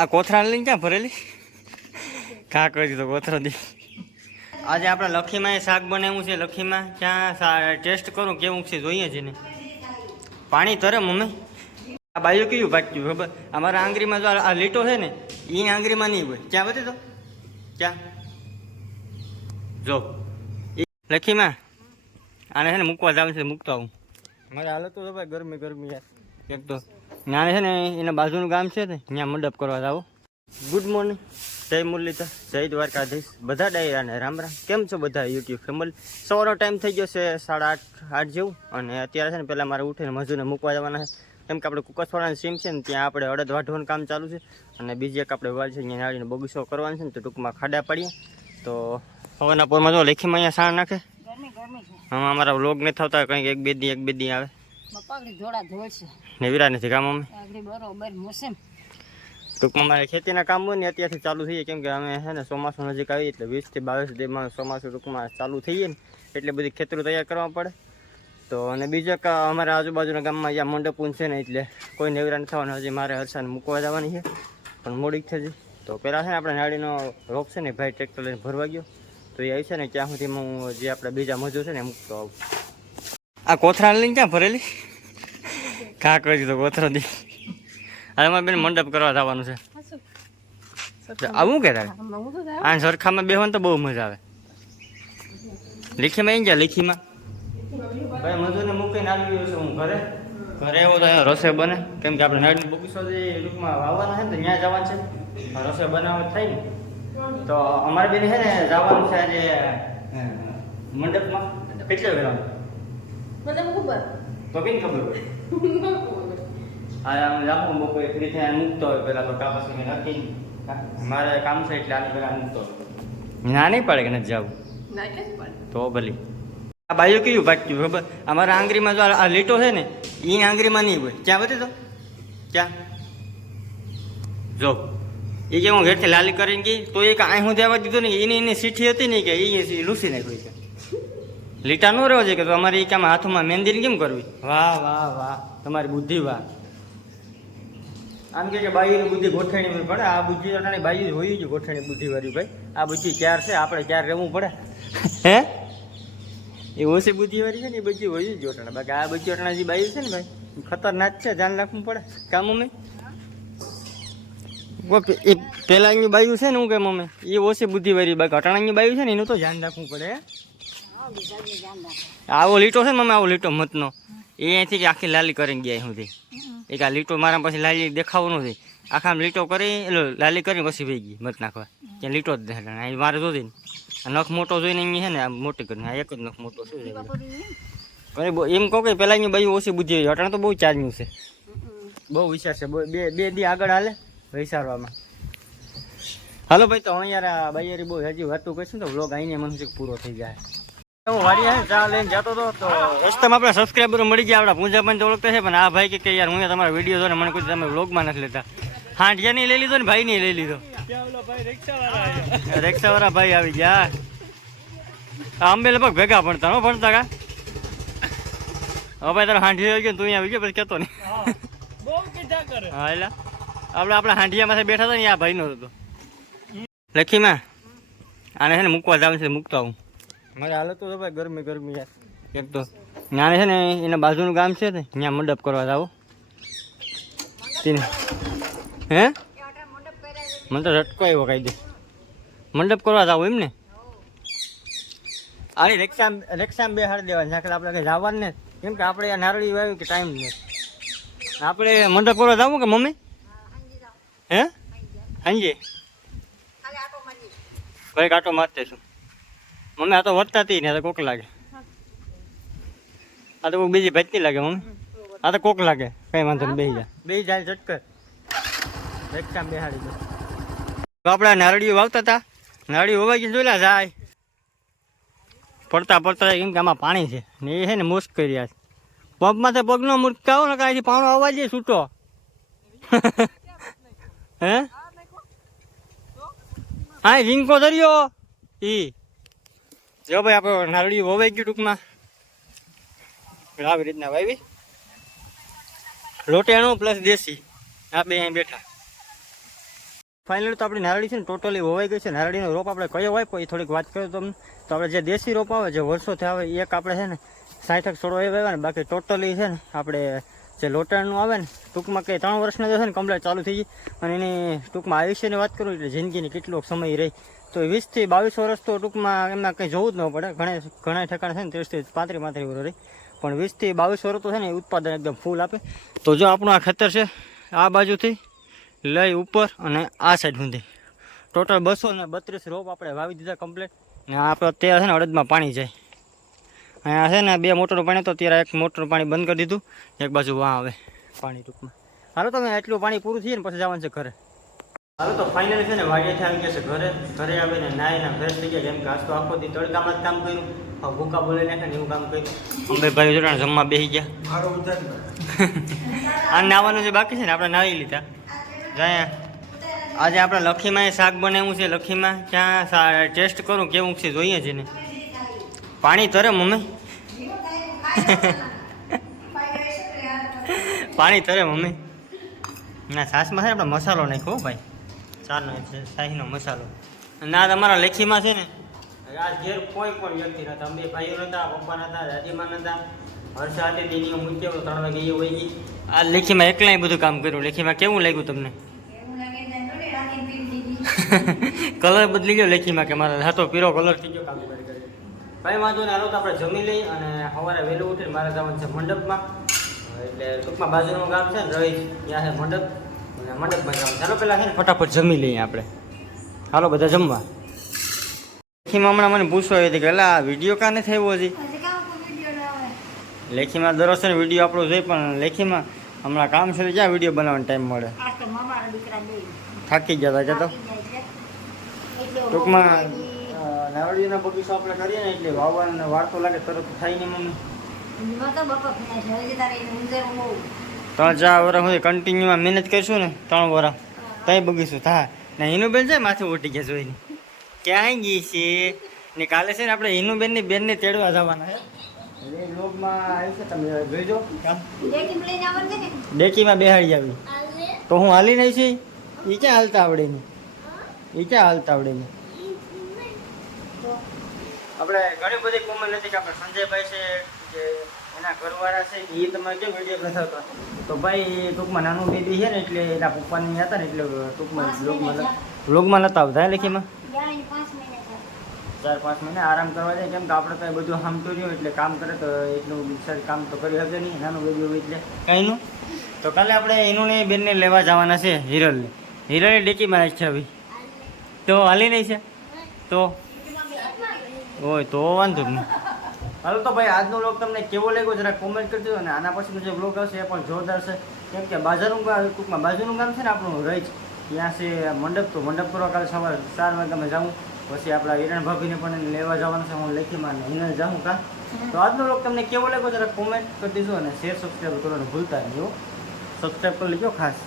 આ કોથરા લઈને ક્યાં ભરેલી કા કરી દીધો કોથરો દી. આજે આપણે લખીમાં શાક બનાવ્યું છે. લખીમાં ક્યાં ટેસ્ટ કરું કેવું છે જોઈએ છે ને. પાણી તરે મમ્મી. આ બાજુ કયું ભાગ્યું ખબર અમારા આંગળીમાં જો આ લીટો છે ને એ આંગળીમાં નહીં હોય. ક્યાં બધી તો ક્યાં જો લખીમાં આને છે ને મૂકવા જવાનું છે. મૂકતો આવું મારે હાલત તો ભાઈ ગરમી ગરમી યાર. એક તો નાને છે ને એના બાજુનું ગામ છે ને ત્યાં મંડપ કરવા જાવ. ગુડ મોર્નિંગ, જય મુરલીધર, જય દ્વારકાધીશ, બધા ડાયરાને રામ રામ. કેમ છો બધા યુટ્યુબ ફેમિલી? સવારનો ટાઈમ થઈ ગયો છે 7:30 જેવું. અને અત્યારે છે ને પહેલાં મારે ઉઠીને મજૂરને મૂકવા જવાના છે. કેમ કે આપણે કુકસવાળાની સીમ છે ને ત્યાં આપણે અડદ વાઢવાનું કામ ચાલુ છે. અને બીજી એક આપણે વાલ છે અહીંયા નાળીને બગીચો કરવાનો છે ને તો ટૂંકમાં ખાડા પાડીએ. તો હવાના પોરમાં જો લેખીમાં અહીંયા સાણ નાખે. હા અમારા વ્લોગ નથી થતા કંઈક એક બે દી આવે ને વિરા નથી કામ અમે ટૂંકમાં મારે ખેતીના કામ હોય ને અત્યારથી ચાલુ થઈએ. કેમ કે અમે છે ને ચોમાસું નજીક આવીએ એટલે 20 થી 22 દિવસમાં ચોમાસું ટૂંકમાં ચાલુ થઈએ ને એટલે બધી ખેતરો તૈયાર કરવા પડે. તો અને બીજો એક અમારા આજુબાજુના ગામમાં અહીંયા મંડપુન છે ને એટલે કોઈ નેવરા નથી થવાનું. હજી મારે હરસાને મૂકવા જવાની છે પણ મોડીક થતી. તો પહેલાં છે ને આપણે નાળીનો રોપ છે ને ભાઈ ટ્રેક્ટર લઈને ભરવા ગયો તો એ આવી છે ને ત્યાં સુધી હું જે આપણે બીજા મજૂર છે ને મૂકતો આવું. આ કોથરા લઈને ક્યાં ભરેલી કા કરી દીધો કોથરો દી. હવે અમારે બેન મંડપ કરવા જવાનું છે. આવું કે તારે આ સરખામાં બેહવાનું તો બહુ મજા આવે. લીખીમાં આવી ગયા લીખીમાં ભાઈ મજૂરને મૂકીને આવી ગયો છું હું ઘરે એવું તો રસોઈ બને. કેમ કે આપણે નાળીનો બગીચો જે ટૂંકમાં વાવવાના છે ને તો ત્યાં જવાનું છે. રસોઈ બનાવવા થાય ને તો અમારે બેન છે ને જવાનું છે આજે મંડપમાં. કેટલે વેળાનું તો કેમ ખબર હોય હા આમ લાખો બપોરે ફ્રી થઈને મૂકતો હોય પહેલાં તો કા પછી નક્કી મારે કામ છે એટલે આની પહેલાં મૂકતો હોય. ના નહીં પડે કે નથી જવું તો ભલે. આ બાજુ કયું ભાગ્યું ખબર અમારા આંગળીમાં જો આ લીટો છે ને એ આંગળીમાં નહીં હોય. ક્યાં બધી તો ક્યાં જો એ કે હું ઘેરથી લાલી કરીને ગઈ તો એ કાંઈ હું દેવા દીધું ને એની સીઠી હતી ને કે એ લૂસી નાખી કે લીટા ન રહેવો છે કે તો અમારે એ કામ હાથમાં મહેંદીને કેમ કરવી. વાહ વાહ વાહ તમારી બુદ્ધિ વાહ. આમ કે બાઈની બુદ્ધિ ગોઠવણી પડે. આ બુદ્ધિ અટાણી બાઈ હોય જ ગોઠવણી બુદ્ધિવાળી ભાઈ. આ બુદ્ધિ ક્યાર છે આપણે ક્યારે રહેવું પડે હે એ ઓછી બુદ્ધિવાળી છે ને એ બધી હોય જ ગોઠવણી. બાકી આ બધી અટાણા જે બાઈ છે ને ભાઈ ખતરનાક છે, ધ્યાન રાખવું પડે કામ મમ્મી. એ પહેલાંની બાયું છે ને હું કે મમ્મી એ ઓછી બુદ્ધિવાળી. બાકી અટાણાની બાયું છે ને એનું તો ધ્યાન રાખવું પડે. આવો લીટો છે ને મમ્મી આવો લીટો મતનો એ અહીંથી આખી લાલી કરીને ગયા સુધી. એક આ લીટો મારા પછી લાલી દેખાવું નથી. આખા લીટો કરી એટલે લાલી કરીને પછી વહી ગઈ મત નાખવા. ત્યાં લીટો જ દેખાય મારે જોતી નખ મોટો જોઈને અહીં છે ને આ મોટી કરીને આ એક જ નખ મોટો શું છે એમ કહો કે પહેલાંની બાજુ ઓછી બુદ્ધિ હોય. અટાણે તો બહુ ચાર્જનું છે, બહુ વિચાર છે. બે દી આગળ હાલે વિચારવામાં. હાલો ભાઈ તો હું યાર બાઈયારી બહુ હજી વાતું કહીશું તો વ્લોગ આવીને મને પૂરો થઈ જાય. હું વાડી ચા લઈને જતો હતો તો રસ્તામાં આપણા સબસ્ક્રાઈબરો મળી ગયા. આપણા પૂંજા પણ ઓળખતા છે પણ આ ભાઈ કે યાર હું તમારા વિડીયો જો ને મને કોઈ તમે વ્લોગમાં નથી લેતા. હાંડિયા નહીં લઈ લીધો ને ભાઈ નહીં લઈ લીધો. રિક્ષાવાળા ભાઈ આવી ગયા. અંબે લગભગ ભેગા ભણતા હો ભણતા કા. હવે ભાઈ તારો હાંડી આવી ગયો તું અહીંયા આવી ગયો પછી કહેતો નહીં. હા એટલે આપણા હાંડિયામાં બેઠા હતા ને આ ભાઈનો હતો લખીમાં. આને છે ને મૂકવા જવાનું છે. મૂકતો આવું મારે હાલત તો ભાઈ ગરમી ગરમી યાર. એક તો નાને છે ને એના બાજુનું ગામ છે ને ત્યાં મંડપ કરવા જાવ. હે મને તો રટકો આવ્યો કાંઈ દે મંડપ કરવા જાવ એમ ને. અરે રિક્ષામાં બેહાડી દેવાની નાખે આપણે કંઈ જવાનું ને. કેમ કે આપણે નારળી વાવ્યું કે ટાઈમ નથી. આપણે મંડપ કરવા જાવું કે મમ્મી હે હાંજી ભાઈ કાંટો મારતે છું મમ્મી. આ તો વધતા હતી ને આ તો કોક લાગે. આ તો કોઈ બીજી ભાઈ નહીં લાગે મમ્મી. આ તો કોક લાગે કઈ વાંધો નહીં. બેસી જાય ઝટકર રિક્ષામાં બેહાડી દો. તો આપણે નારળીઓ વાવતા હતા. નારળીઓ હોવાઈ ગઈ જોઈ જાય પડતા પડતા કેમ કે આમાં પાણી છે ને એ છે ને મુશ્ક કરી રહ્યા છે. પંપમાંથી પગનો મૂર્ખાવો ને કાંઈથી પાણો આવવા દે છૂટો હે હા રીંકો ધર્યો ઈ જો ભાઈ આપણે નારળી વવાઈ ગયું ટૂંકમાં આવી રીતના વાવી. લોટેણું પ્લસ દેશી આ બે અહીં બેઠા ફાઇનલી તો આપણી નારળી છે ને ટોટલી હોવાઈ ગઈ છે. નારળીનો રોપ આપણે કયો વાવ્યો એ થોડીક વાત કરું તમને. તો આપણે જે દેશી રોપ આવે જે વર્ષોથી આવે એક આપણે છે ને 60 છોડો એ વાવ્યા ને, બાકી ટોટલી છે ને આપણે જે લોટાણનું આવે ને ટૂંકમાં કંઈ 3 વર્ષના છે ને કમ્પ્લીટ ચાલુ થઈ ગઈ. અને એની ટૂંકમાં આયુષ્યની વાત કરું એટલે જિંદગીની કેટલો સમય રહી તો 20 થી 22 વર્ષ તો ટૂંકમાં એમાં કંઈ જોવું જ ન પડે. ઘણા ઠેકાણે છે ને 30 થી 35 વર્ષ રહી, પણ 20 થી 22 વર્ષ તો છે ને ઉત્પાદન એકદમ ફૂલ આપે. તો જો આપણું આ ખેતર છે આ બાજુથી લઈ ઉપર અને આ સાઈડ સુધી ટોટલ 232 રોપ આપણે વાવી દીધા કમ્પ્લીટ. ને આપણે અત્યારે છે ને અડદમાં પાણી જાય. અહીંયા છે ને 2 મોટરનું પાણી તો અત્યારે 1 મોટરનું પાણી બંધ કરી દીધું, એક બાજુ વાં આવે પાણી ટૂંકમાં. હાલો તમે એટલું પાણી પૂરું થઈએ ને પછી જવાનું છે ઘરે. હાલો તો ફાઇનલી છે ને વાડીએથી આવી ગયા છે ઘરે આવીને નાહીને ફ્રેશ થઈ ગયા. કેમ કે આજ તો આખો દી તડકામાં જ કામ કર્યું, ભૂકા બોલી નાખે ને એવું કામ કર્યું. અંબે ભાઈ જોડાણ જમવા બેસી ગયા. આ નાવાનું જે બાકી છે ને આપણે નાહી લીધા. જાય આજે આપણે લખીમાં શાક બનાવ્યું છે. લખીમાં ક્યાં ટેસ્ટ કરું કેવું છે જોઈએ છે ને. પાણી તરે મમ્મી પાણી તરે મમ્મી. ના સાસમાં છે ને આપણે મસાલો નાખ્યો ભાઈ, ચારનો શાહીનો મસાલો. ના તમારા લેખીમાં છે ને આ ઘેર કોઈ પણ વ્યક્તિ નતા. અમે ભાઈઓ નતા, પપ્પા નતા, દાદીમાં નતા, હર્ષા હતી દીની મૂક્યો 3 વાગે એ હોય ગઈ. આ લેખીમાં એકલાય બધું કામ કર્યું. લેખીમાં કેવું લાગ્યું તમને? કલર બદલી ગયો લેખીમાં કે મારા હાથો પીળો કલર થઈ ગયો કામ કરી. ભાઈ વાંધો ને, હાલો તો આપણે જમી લઈ અને સવારે વહેલું ઉઠીને મારે જવાનું છે મંડપમાં. એટલે ટૂંકમાં બાજુનું ગામ છે ને રહી ત્યાં છે મંડપ, અને મંડપમાં જવાનું. ચાલો પહેલાં છે ને ફટાફટ જમી લઈએ આપણે. હાલો બધા જમવા. લેખીમાં હમણાં મને પૂછવા આવી હતી કે એટલે આ વિડીયો કાં નથી આવ્યો હજી. લેખીમાં દરરોજ છે ને વિડીયો આપણો જોઈ, પણ લેખીમાં હમણાં કામ છે ક્યાં વિડીયો બનાવવાનો ટાઈમ મળે. થાકી ગયા હતા તો ટૂંકમાં નારળીના બગીચો આપણે કરીએ ને એટલે વાવવાને વાળતો લાગે તરત થાય નહીં મમ્મી. 3-4 વર્ષ સુધી કન્ટિન્યુમાં મહેનત કરીશું ને 3 વર્ષ તઈ બગીચું થાય ને. હિનુબેન છે માથે ઉઠી ગયા જોઈને ક્યાંય ગઈ છે ને. કાલે છે ને આપણે હિનુબેનની બેનને તેડવા જવાના છે. એ લોગમાં આવી છે, તમે જોઈજો. ડેકીમાં બેહાડી આવી તો હું હાલી નહીં છે. એ ક્યાં હાલતા આવડે નહીં, એ ક્યાં હાલતા આવડે નહીં. આપણે ઘણી બધી કોમેન્ટ નથી કે આપણે સંજયભાઈ છે કે એના ઘરવાળા છે એ તમારે કેમ વિડીયો નથી આવતા. તો ભાઈ ટૂંકમાં નાનું બેબી છે ને એટલે એના પપ્પાની હતા ને એટલે ટૂંકમાં વ્લોગમાં નતા આવતા. લેખીમાં 4-5 મહિના આરામ કરવા જાય. કેમ કે આપણે તો બધું સામતું રહ્યું એટલે કામ કરે તો એટલું સર કામ તો કરી શકે નહીં નાનું બેબી હોય એટલે કંઈનું. તો કાલે આપણે એનું બેનને લેવા જવાના છે હિરલને. હિરલની ડેકીમાં નાખી આવી તો હાલી નહીં છે તો હોય તો વાંધો નહીં. હાલો તો ભાઈ આજનો બ્લોગ તમને કેવો લાગ્યો જરા કોમેન્ટ કરજો. અને આના પછીનો જે બ્લોગ આવશે એ પણ જોરદાર છે. કેમ કે ટૂંકમાં બાજુનું ગામ છે ને આપણું રહી ત્યાં છે મંડપ. તો મંડપ કરવા કાલે સવારે 4 વાગે અમે જાઉં. પછી આપણા હિરણ ભાભીને પણ લેવા જવાનું છે. હું લેખીમાં હિરણ જાઉં કાં. તો આજનો બ્લોગ તમને કેવો લાગ્યો જરા કોમેન્ટ કરી દીધો અને શેર સબસ્ક્રાઈબ કરવાનું ભૂલતા નહીં. સબસ્ક્રાઈબ કરી લેજો ખાસ.